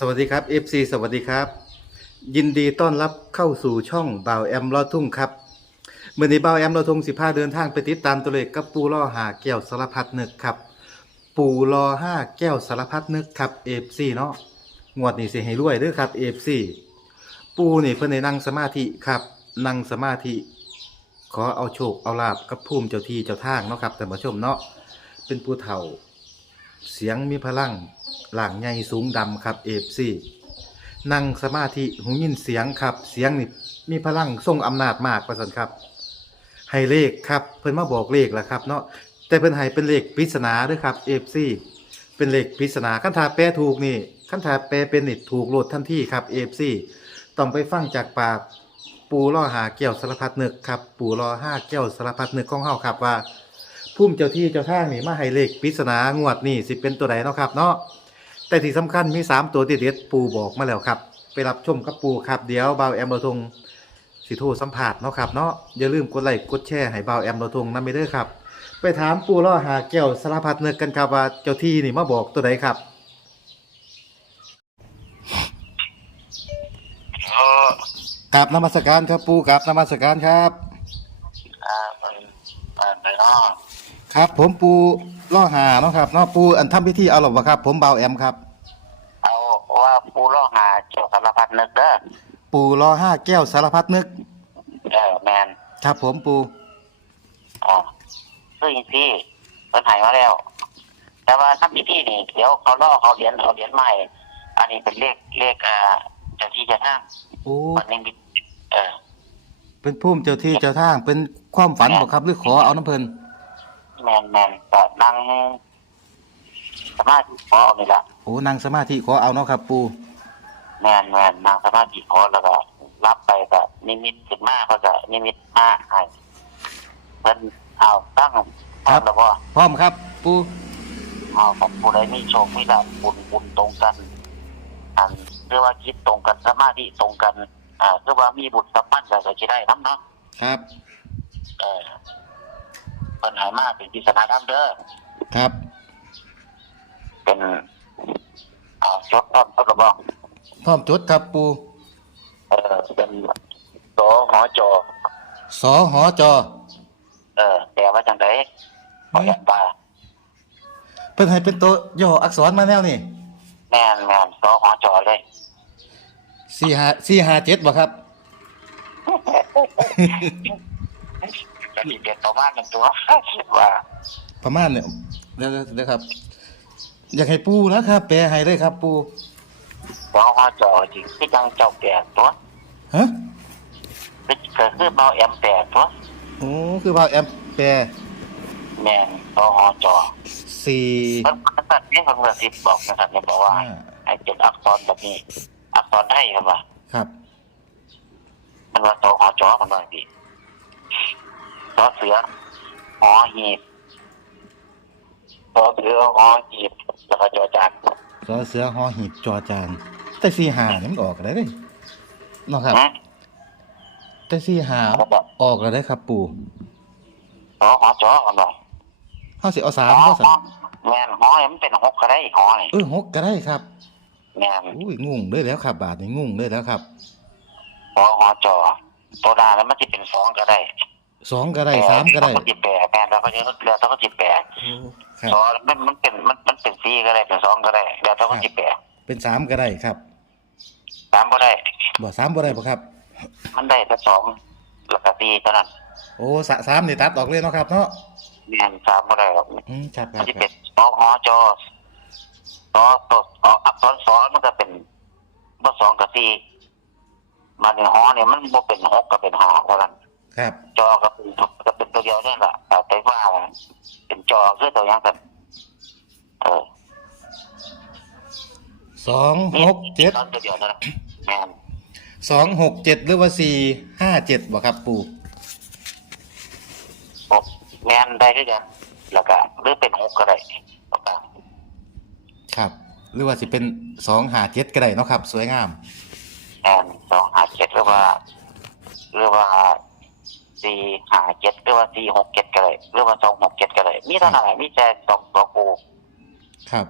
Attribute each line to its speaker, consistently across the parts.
Speaker 1: สวัสดีครับ FC สวัสดีครับ ยินดีต้อนรับเข้าสู่ช่องบ่าวแอมลอทุ่งครับเมื่อในบ่าวแอมลอทุ่งสิพาเดินทางไปติดตามตัวเลขกับปูล่อหาแก้วสารพัดนึกครับ ปูรอห้าแก้วสารพัดนึกครับ FC เนาะงวดนี้สิให้รวยเด้อครับ FC ปูนี่เพิ่นได้นั่งสมาธิครับนั่งสมาธิ ขอเอาโชคเอาลาบกับภูมิเจ้าที่เจ้าทางเนาะครับท่มาชมเนาะเป็นผู้เฒ่า เสียงมีพลัง หลังใหญ่สูงดำครับเอฟซีนั่งสมาธิหูยินเสียงครับ เสียงนี่มีพลังทรงอำนาจมากประสันครับ ให้เลขครับ เพิ่นมาบอกเลขแล้วครับเนาะแต่เพิ่นให้เป็นเลขปริศนาด้วยครับเอฟซีเป็นเลขปริศนาคันถาแปลถูกนี่คันถาแปลเป็นนี่ถูกโหลดทันทีครับเอฟซีต้องไปฟังจากปากปูล่อหาแก้วสารพัดนึกครับ ปูล่อห้าแก้วสารพัดนึกของเฮาครับว่าพุ่มเจ้าที่เจ้าทางนี่มาให้เลขปริศนางวดนี่สิเป็นตัวใดเนาะครับเนาะ แต่ที่สำคัญมี 3 ตัวเด็ดๆปูบอกมาแล้วครับ ไปรับชมกับปูครับ เดี๋ยวบ่าวแอมเราทงสิโทรสัมผัสเนาะครับเนาะอย่าลืมกดไลค์กดแชร์ให้บ่าวแอมเราทงนำไปเด้อครับ ไปถามปูล่อหาแก้วสารพัดนึกกันครับว่าเจ้าที่นี่มาบอกตัวใดครับ
Speaker 2: เออก
Speaker 1: ราบนมัสการครับปูกราบนมัสการครับ
Speaker 2: อ่ามันอ่านไปเนาะ
Speaker 1: ครับ ผมปูล่อหาเนาะครับเนาะปูอันทำพิธีเอาหรอวะครับ ผมบ่าวแอมครับ
Speaker 2: เอาว่า ปูล่อหาเกี่ยวกับสารพัดนึกเด้อ
Speaker 1: ปูล่อห้าแก้วสารพัดนึก
Speaker 2: เออแมน
Speaker 1: ครับผมปู
Speaker 2: อ่าซึ่งที่เพิ่นใหายมาแล้ว แต่ว่าทำพิธีนี่เดี๋ยวเขาล่อเขาเหรียญเอาเหรียญใหม่ อันนี้เป็นเลขเลขอ่าเจ้าที่เจะทาง
Speaker 1: โอ้
Speaker 2: วันนี้มีเออ
Speaker 1: เป็นภูมิเจ้าที่เจ้าทางเป็นความฝันบอกครับหรือขอเอาน้ำเพลิน
Speaker 2: แมนแมนก็นั่งสมาธิขอเอานี่ละ
Speaker 1: โอ้นางสมาธิขอเอาเนาะครับ ปู
Speaker 2: แมนแมนนั่งสมาธิขอแล้วก็รับไปก็นิมิตขึ้นมาเขาจะนิมิตมาให้เพิ่นเอาตั้งตั้งแล้วก็
Speaker 1: พร้อมครับ ปู
Speaker 2: เอาของผู้ใดมีโชคมีลาภบุญบุญตรงกัน อันเรียกว่าคิดตรงกันสมาธิตรงกัน อ่าเรียกว่ามีบุญสัมพันธ์กันก็จะได้น้ำเนาะ
Speaker 1: ครับ
Speaker 2: เออปัญหามาเป็นพิศนาธรรมเด้อ
Speaker 1: ครับ
Speaker 2: เป็น อ่าจดต้นทดลอง
Speaker 1: พร้อมจดครับปู
Speaker 2: เออเป็นโตหอจอ
Speaker 1: สอหอจอ
Speaker 2: เออแปลว่าจังไดขอยันบา
Speaker 1: เพิ่นให้เป็นตัวย่ออักษรมาแนวนี่
Speaker 2: แม่นแม่นโตหอจอเลย
Speaker 1: สี่ห้าสี่ห้าเจ็ดบ่ครับ
Speaker 2: จะมีเปลี่ยนตัวมากหนึ่งตัวคิดว่า
Speaker 1: ประมาณเนี่ยเดี๋ยวเดี๋ยวครับ อยากให้ปูนะครับแปลให้เลยครับ ปู
Speaker 2: โตหอจอจริงที่จังเจ้าแปลตัว
Speaker 1: ฮะ
Speaker 2: คือเกิดขึ้นเบาแอมแปลตัว
Speaker 1: โอ้คือพาแอมแปล
Speaker 2: แม่นโตหอจอ
Speaker 1: สี่
Speaker 2: มันมันตัดเรื่องของกระสิบบอกนะครับเนี่ยบอกว่า
Speaker 1: ห้า
Speaker 2: ให้เป็นอักษรแบบนี้ อักษรไทยครับว่า
Speaker 1: ครับ
Speaker 2: มันว่าโตหอจอมันว่าดีซอเสือหอหีบซ อเสือหอหีบแล้วก็จอจาน
Speaker 1: สอเสือหอหีบจอจานแต่สี่หานี่มันออกอะไรเลยเนาะครับ
Speaker 2: นะ
Speaker 1: แต่สี่หา
Speaker 2: เขาบอก
Speaker 1: ออกแล้วได้ครับ ปู่
Speaker 2: หอหอจอมันว่า
Speaker 1: เฮาสิเอาสาม
Speaker 2: หอ
Speaker 1: ก็
Speaker 2: ห
Speaker 1: สั่
Speaker 2: อนแม่นหอเนี่ยมันเป็นหกก็ได้หอนี่
Speaker 1: เออหกก็ได้ครับ
Speaker 2: แม่น
Speaker 1: อุ้ยงงเลยแล้วครับ บาทนี้งงเลยแล้วครับ
Speaker 2: หอหอจอตัวดาแล้วมันจะเป็นสองก็ได้
Speaker 1: สองก็ได้สามก็ได้
Speaker 2: เขาจิตแปรแม่นแล้วก็จะเรือเขาก็จิตแปร
Speaker 1: โอ้ครับ
Speaker 2: สองมันมันเป็นมันมันเป็นสี่ก็ได้เป็นสองก็ได้เรือเขาก็จิตแปร
Speaker 1: เป็นสามก็ได้ครับ
Speaker 2: สามก็ได้
Speaker 1: บ่สามบ่ได้บ่ครับ
Speaker 2: มันได้แต่สองแล้วก็สี่เท่านั้น
Speaker 1: โอ้สะสามนี่ตัดออกเลยเนาะครับเนาะ
Speaker 2: แม่นสามก็ได้ครับ
Speaker 1: อืมครับค
Speaker 2: มั
Speaker 1: รั
Speaker 2: น
Speaker 1: บ
Speaker 2: จะ
Speaker 1: ค
Speaker 2: เป็
Speaker 1: รับ
Speaker 2: นสองหอจอสอตดออักษรสอนมันก็เป็นว่าสองกับสี่มาในหอเนี่ยมันบ่เป็นหกก็เป็นหาเท่านั้น
Speaker 1: ครับ
Speaker 2: จอก็เป็นก็เป็นตัวเดียวนี่แหละแต่ว่าเป็นจอคือตัวอยังกันเออ
Speaker 1: สองหกเจ็ด
Speaker 2: ตอนตัวเดียวนั่นแหละแม่น
Speaker 1: สองหกเจ็ดหรือว่าสี่ห้าเจ็ดบ่ครับ ปู่
Speaker 2: หกแม่นได้ด้วยกันแล้วก็หรือเป็นหกก็ได้แล้วก็
Speaker 1: ครับ หรือว่าสิเป็นสองห้าเจ็ดก็ได้เนาะครับ สวยงาม
Speaker 2: แม่นสองหาเจ็ดหรือว่าหรือว่า สี่หาเจ็ดหรือว่าสี่หกเจ็ดก็ได้หรือว่าสองหกเจ็ดก็ได้มีเท่านั้นแหละมีแต่สองตัวกู
Speaker 1: ครับ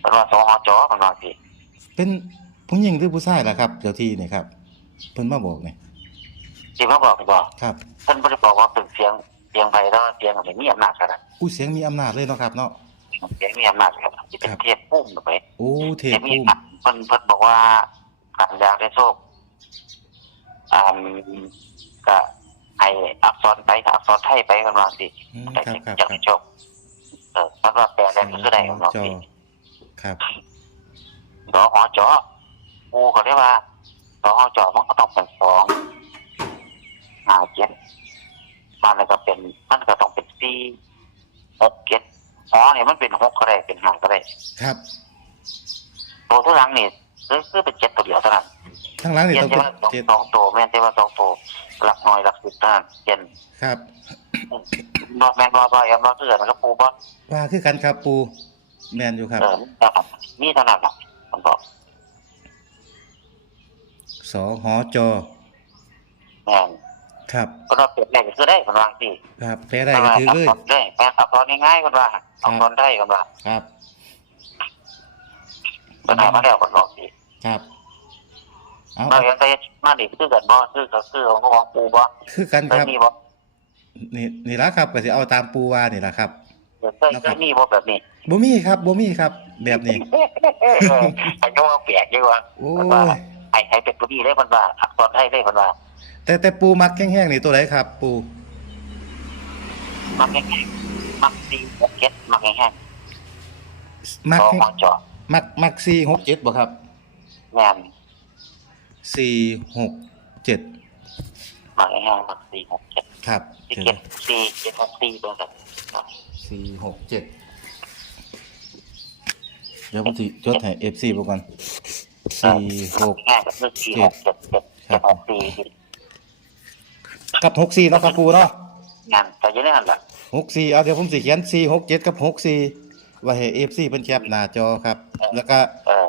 Speaker 2: เป็นว่าสองหอจอกันว่าสิ
Speaker 1: เป็นผู้หญิงหรือผู้ชายล่ะครับ เจ้าที่นี่ครับ เพิ่นมาบอกนี่
Speaker 2: ที่มาบอกบอก
Speaker 1: ครับ
Speaker 2: เพิ่นบ่ได้บอกว่าเป็นเสียงเสียงไผแล้วเสียงอะไรมีอำนาจขนาด
Speaker 1: ผู้เสียงมีอำนาจเลยเนาะครับเนาะ
Speaker 2: เสียงมีอำนาจครับที่เป็นเทพปุ้มไป
Speaker 1: โอ้เท
Speaker 2: เท
Speaker 1: พ
Speaker 2: พมี
Speaker 1: ภูมิ
Speaker 2: เพิ่นเพิ่นบอกว่าการอยากได้โชคอ่าก็ ให้อักษรไทยกับอักษรไทยไปกันมาสิ
Speaker 1: อืม
Speaker 2: แต่
Speaker 1: ครับครับ
Speaker 2: อยาก
Speaker 1: ครั
Speaker 2: ได้
Speaker 1: บ
Speaker 2: โชคเออมันว่าแปลได้ก็คือได้กันมา
Speaker 1: จอ
Speaker 2: สิ
Speaker 1: ครับ
Speaker 2: สอหอจอกูเขาเรียกว่าสอหอจอมันก็ต้องเป็นสองห้าเจ็ดมันเลยก็เป็นมันก็ต้องเป็นสี่หกเจ็ดอ๋อเนี่ยมันเป็นหกก็ได้เป็นห้าก็ได้
Speaker 1: ครับ
Speaker 2: ตัวทุกหลังนี่คือคือเป็นเจ็ดตัวเดียวเท่านั้น
Speaker 1: ข้างหลังนี่
Speaker 2: เย็น
Speaker 1: ต้อง
Speaker 2: ใช่
Speaker 1: เป็น
Speaker 2: ว่าสอง
Speaker 1: เจ็ด
Speaker 2: สองตัวแม่นใช่ว่าสองตัวหลักน้อยหลักสิบเท่านั้นเย็น
Speaker 1: ครับ
Speaker 2: บอแม่นบอบอแอมบอเสือมันก็ปูบอ
Speaker 1: ว่าคือกันครับปูแมนอยู่ครับ
Speaker 2: เออนะครับนี่เท่านั้นแหละมันบอก
Speaker 1: สอหอจอ
Speaker 2: แม่น
Speaker 1: ครับ
Speaker 2: คนว่าเปลี่ยนได้ก็คือได้คนวางสิ
Speaker 1: ครับแปลได้ก็ถือเลย
Speaker 2: ได้แม่อักษรง่ายๆคนว่าอักษรได้คนว่า
Speaker 1: ครับ
Speaker 2: ปัญหามาแล้วคนบอกสิ
Speaker 1: ครับ เอา
Speaker 2: มาอย่างไรมาดิคือกันบ่คือก็คือของของปูบ่
Speaker 1: คือกัน
Speaker 2: เค
Speaker 1: ค
Speaker 2: ย
Speaker 1: รับ
Speaker 2: มีบ่
Speaker 1: นี่นี่ละครับก็สิเอาตามปูว่านี่ละครับ
Speaker 2: เคยเคยมีบ่แบบนี้
Speaker 1: บ่มีครับบ่มีครับ แบบนี้
Speaker 2: เออไอ้โยว่าแปลกดีกว่า
Speaker 1: โอ้
Speaker 2: คนว่าย ไอ้ไอ้เป็นตัวนี้ได้คนว่าอักษรได้ได้คนว่า
Speaker 1: แต่แต่ปูมักแห้งๆนี่ตัวไหนครับ ปู
Speaker 2: มักแห้งๆมักซีหกเก็ตมักแห้ง
Speaker 1: มั
Speaker 2: ๆ
Speaker 1: ก
Speaker 2: สอง
Speaker 1: แห้ง
Speaker 2: หอจอ
Speaker 1: มักมักสี่หกเจ็ดบ่ครับ
Speaker 2: แม่น
Speaker 1: สี่หกเจ็ด
Speaker 2: มักแห้งๆมักซีหกเก็ต
Speaker 1: ครับ
Speaker 2: ซีเก็ตซีเจ็ดหกซีเป็นแบบ
Speaker 1: สี่หกเจ็ดเดี๋ยวผมสิจดให้เอฟซีก่อนสี่หก
Speaker 2: แห้งก็คือซีหกเจ็ดเจ็ดเจ็ดหกซี
Speaker 1: กับหกสี่เนาะครับปูเนาะ
Speaker 2: งานแต่อยังไงนั่นแหละ
Speaker 1: หกสี่เอาเดี๋ยวผมสิเขียนสี่หกเจ็ดกับหกสี่ไว้ให้เอฟซีเพิ่นแคปหน้าจอครับ แล้วก็
Speaker 2: เออ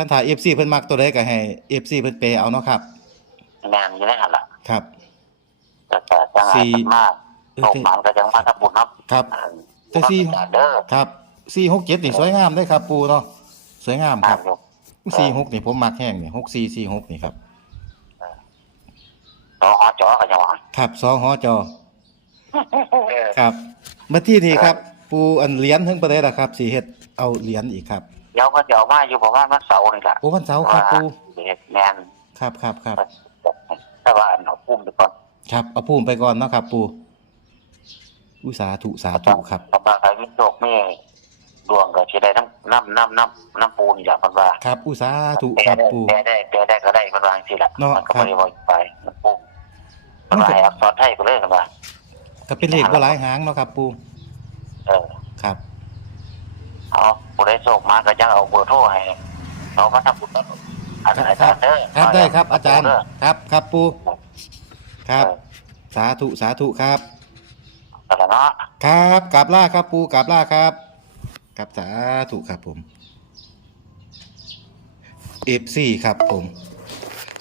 Speaker 1: คันถ่ายเอฟซีเพิ่นมักตัวใดก็ให้เอฟซีเพิ่นเปย์เอาเนาะครับ
Speaker 2: งานอยังไงนั่นแหละ
Speaker 1: ครับ
Speaker 2: แต่แต่จังหวะ
Speaker 1: สี่
Speaker 2: มากตกมันก็จังมาทำบุญเนาะ
Speaker 1: ครับ
Speaker 2: เออ
Speaker 1: แต่สี่
Speaker 2: เด้อ
Speaker 1: ครับสี่หกเจ็ดนี่สวยงามเด้ครับ ปูเนาะสวยงามค
Speaker 2: ครั
Speaker 1: รั
Speaker 2: บบผม
Speaker 1: สี่หกนี่ผมมักแห้งนี่หกสี่สี่หกนี่ครับ
Speaker 2: ต่อหอจอกันจังหวะ
Speaker 1: ครับสอหอจอ
Speaker 2: เออ
Speaker 1: ครับมาที่นี่ครับ ปูอันเหรียญถึงประเดล่ะครับสีเฮ็ดเอาเหรียญอีกครับ
Speaker 2: เดี๋ยวก็เดี๋ยวมาอยู่ประมาณวันเสาร์นี่แหละ
Speaker 1: โอ้วันเสาร์ครับปู
Speaker 2: เฮ็ดแมน
Speaker 1: ครับครับครับ
Speaker 2: แต่ว่าอันเอาพุ่มไปก่อน
Speaker 1: ครับเอาปูมไปก่อนเนาะครับปูอุสาธุสาธุครับ
Speaker 2: ต่อมาใครมีโชคมีดวงก็สิได้น้ำน้ำน้ำน้ำน้ำปูนอย่างมันว่า
Speaker 1: ครับ อุสาธุ
Speaker 2: แปล
Speaker 1: ครับ
Speaker 2: ได้
Speaker 1: ปู
Speaker 2: แปลได้แปลได้ก็ได้มันวาจังสิละ
Speaker 1: เนาะ
Speaker 2: มันก็
Speaker 1: ครับ
Speaker 2: ไม่ได้บอกไปมันปูมันหลายอักษรไทยก็เลยกันว่า
Speaker 1: ก็เป็นเลขบ่หลายหางเนาะครับปู
Speaker 2: เออ
Speaker 1: ครับ
Speaker 2: เอา ผู้ได้โชคมาก็จะเอาเบอร์โทรให้เขามาทำบุญแล้วอันไหนอาจารย์เด้อ
Speaker 1: ครับได้ครับ อาจารย์
Speaker 2: เด้อ
Speaker 1: ครับครับปูครับ สาธุสาธุครับ
Speaker 2: แต่ละเนาะ
Speaker 1: ครับกราบล่าครับปูกราบล่าครับครับสาธุครับผมเอฟซีครับผม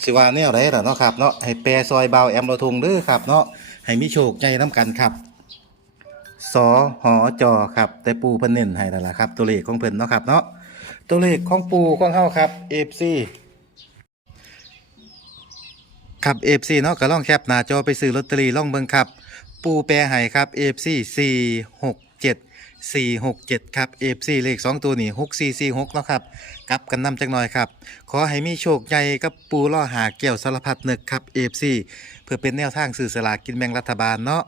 Speaker 1: สิว่าแนวไรล่ะเนาะครับเนาะให้แปรซอยเบาแอมเราทงเด้อครับเนาะให้มีโชคใจน้ำกันครับ สอหอจอครับ แต่ปูเพิ่นเน้นให้แล้วล่ะครับ ตัวเลขของเพิ่นเนาะครับเนาะตัวเลขของปูของเฮาครับเอฟซีครับเอฟซีเนาะก็ลองแคปหน้าจอไปซื้อลอตเตอรี่ลองเบิ่งครับ ปูแปรไห้ครับ FC 467 467 ครับ FC เลข 2 ตัวนี่6446เนาะครับกลับกันนำจักหน่อยครับ ขอให้มีโชคใหญ่กับปูล่อหาเกี่ยวสารพัดนึกครับ FC เพื่อเป็นแนวทางสื่อสลากกินแบ่งรัฐบาลเนาะ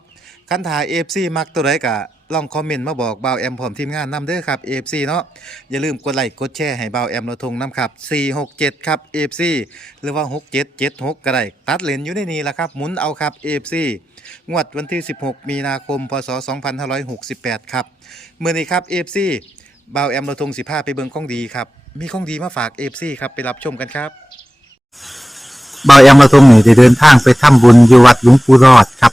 Speaker 1: คันถ่าย AFC มักตัวใดกะลองคอมเมนต์มาบอกบ่าวแอมพร้อมทีมงานนำเด้อครับ AFC เนาะอย่าลืมกดไลค์กดแชร์ให้บ่าวแอมเราทงน้ำครับ467 ครับ AFC หรือว่า 6776ก็ได้ตัดเลนอยู่ในนี้ละครับหมุนเอาครับ AFC งวดวันที่ 16 มีนาคม พศ 2568 ครับเมื่อนี้ครับ AFC บ่าวแอมเราทง15ไปเบิงของดีครับมีของดีมาฝาก AFC ครับไปรับชมกันครับบ่าวแอมเราทงนี่ได้เดินทางไปทำบุญอยู่วัดหลวงปู่รอดครับ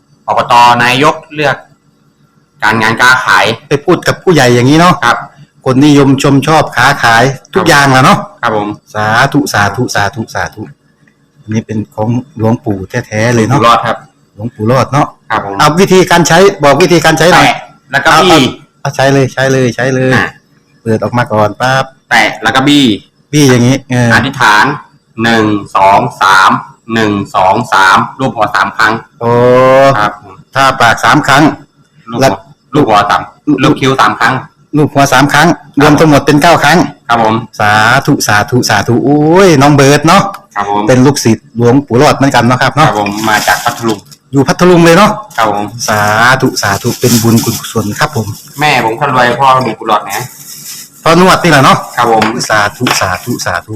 Speaker 3: อบตนายกเลือก การงานการขาย
Speaker 1: ไปพูดกับผู้ใหญ่อย่างนี้เนาะ
Speaker 3: ครับ
Speaker 1: คนนิยมชมชอบค้าขายทุกอย่างละเนาะ
Speaker 3: ครับผม
Speaker 1: สาธุสาธุสาธุสาธุอันนี้เป็นของหลวงปู่แท้ๆเลย
Speaker 3: อยู่
Speaker 1: เนาะ
Speaker 3: รอดครับ
Speaker 1: หลวงปู่รอดเนาะ
Speaker 3: ครับผม
Speaker 1: เอาวิธีการใช้บอกวิธีการใช้หน่อย
Speaker 3: แตะแล้วก็บี้
Speaker 1: เอาใช้เลยใช้เลยใช้เลย
Speaker 3: อะ
Speaker 1: เปิดออกมาก่อนปั๊บ
Speaker 3: แตะแล้วก็บี้
Speaker 1: พี่อย่างนี้เออ
Speaker 3: อธิษฐานหนึ่งสองสาม หนึ่งสองสามรูปหัวสามครั้ง
Speaker 1: โอ้
Speaker 3: ครับผม
Speaker 1: ถ้าปากสามครั้ง
Speaker 3: ลูก
Speaker 1: แล้
Speaker 3: หั
Speaker 1: ว
Speaker 3: วลูกหัวสามลูกคิ้วสามครั้ง
Speaker 1: ลูกหัวสามครั้ง รวมทั้งหมดเป็นเก้าครั้ง
Speaker 3: ครับผม
Speaker 1: สาธุสาธุสาธุโอ้ยน้องเบิร์ดเนาะ
Speaker 3: ครับผม
Speaker 1: เป็นลูกศิษย์หลวงปู่รอดเหมือนกันเนาะครับ
Speaker 3: ครั
Speaker 1: เนาะ
Speaker 3: บผมมาจากพัทลุง
Speaker 1: อยู่พัทลุงเลยเนาะ
Speaker 3: ครับผม
Speaker 1: สาธุสาธุเป็นบุญกุศลครับผม
Speaker 3: แม่ผมคนรวยพ่อมีกุหลาบนะ
Speaker 1: พอนวดนี่แหละเนาะ
Speaker 3: ครับผม
Speaker 1: สาธุสาธุสาธุ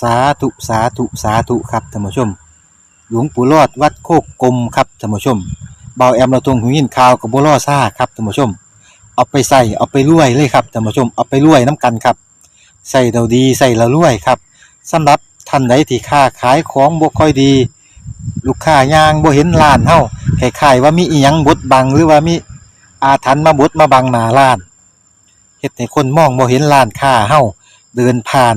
Speaker 1: สาธุสาธุสาธุครับท่านผู้ชม หลวงปู่รอดวัดโคกกลมครับท่านผู้ชมเบาแอมเราตรงหูยินข่าวกับบัวล่อซ่าครับท่านผู้ชม เอาไปใส่เอาไปรวยเลยครับท่านผู้ชมเอาไปรวยน้ำกันครับใส่เราดีใส่เรารวยครับสำหรับท่านใดที่ค้าขายของบ่ค่อยดี ลูกค้ายางบ่เห็นร้านเฮาคล้ายๆว่ามีอีหยังบดบังหรือว่ามีอาถรรพ์มาบดมาบังหน้าร้านเฮ็ดให้คนมองบ่เห็นร้านค้าเฮาเดินผ่าน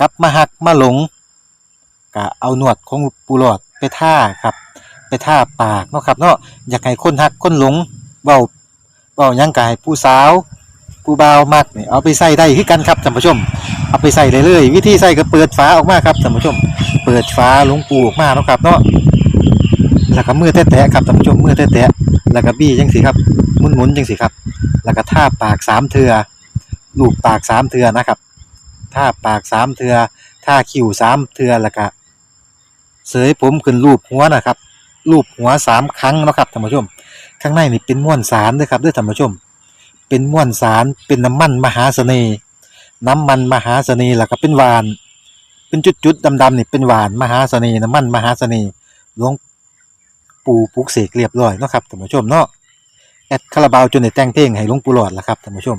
Speaker 1: กลับมาหักมาหลงก็เอาหนวดของปูหลอดไปท่าครับ ไปท่าปากเนาะครับเนาะอยากให้คนหักคนหลงเบาเบายังกายผู้สาวผู้บ่าวมักเนี่ยเอาไปใส่ได้คือกันครับท่านผู้ชม เอาไปใส่เลยเลยวิธีใส่ก็เปิดฝาออกมาครับท่านผู้ชม เปิดฝาหลวงปูออกมาเนาะครับเนาะแล้วก็มือแตะๆครับท่านผู้ชมมือแตะๆแล้วก็บี้จังสิครับหมุนๆจังสิครับ แล้วก็ท่าปากสามเทือลูบปากสามเทือนะครับ ท่าปากสามเทือท่าคิ้วสามเทือแล้วก็เสยผมขึ้นรูปหัวนะครับ รูปหัวสามครั้งนะครับท่านผู้ชม ข้างในนี่เป็นม้วนสารด้วยครับด้วยท่านผู้ชม เป็นม้วนสารเป็นน้ำมันมหาเสน่ห์น้ำมันมหาเสน่ห์แล้วก็เป็นหวาน เป็นจุดๆดำๆนี่เป็นหวานมหาเสน่ห์น้ำมันมหาเสน่ห์หลวงปู่ปลุกเสกเรียบร้อยนะครับท่านผู้ชมเนาะแอดคาราบาวจนได้แต่งเพลงให้หลวงปู่หลอดละครับท่านผู้ชม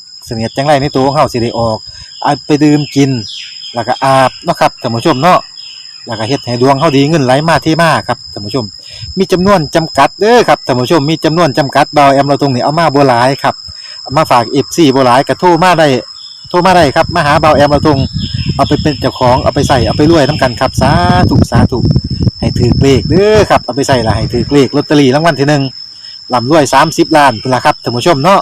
Speaker 1: เสนียดจังไรในตัวของเฮาสิได้ออกเอาไปดื่มกิน แล้วก็อาบเนาะครับท่านผู้ชมเนาะแล้วก็เฮ็ดให้ดวงเฮาดีเงินไหลมาเทมาครับท่านผู้ชม มีจำนวนจำกัดเด้อครับท่านผู้ชมมีจำนวนจำกัดเบาแอมเราตรงนี้เอามาบ่หลายครับเอามาฝาก FC บ่หลายก็โทรมาได้โทรมาได้ครับมาหาเบาแอมเราตรงเอาไปเป็นเจ้าของเอาไปใส่เอาไปรวยนํกันครับสาธุสาธุให้ถือเลขเด้อครับเอาไปใส่ละให้ถือเลขลอตเตอรี่รางวัลที่หนึ่งลำรวย30ล้านพุ่นละครับท่านผู้ชมเนาะ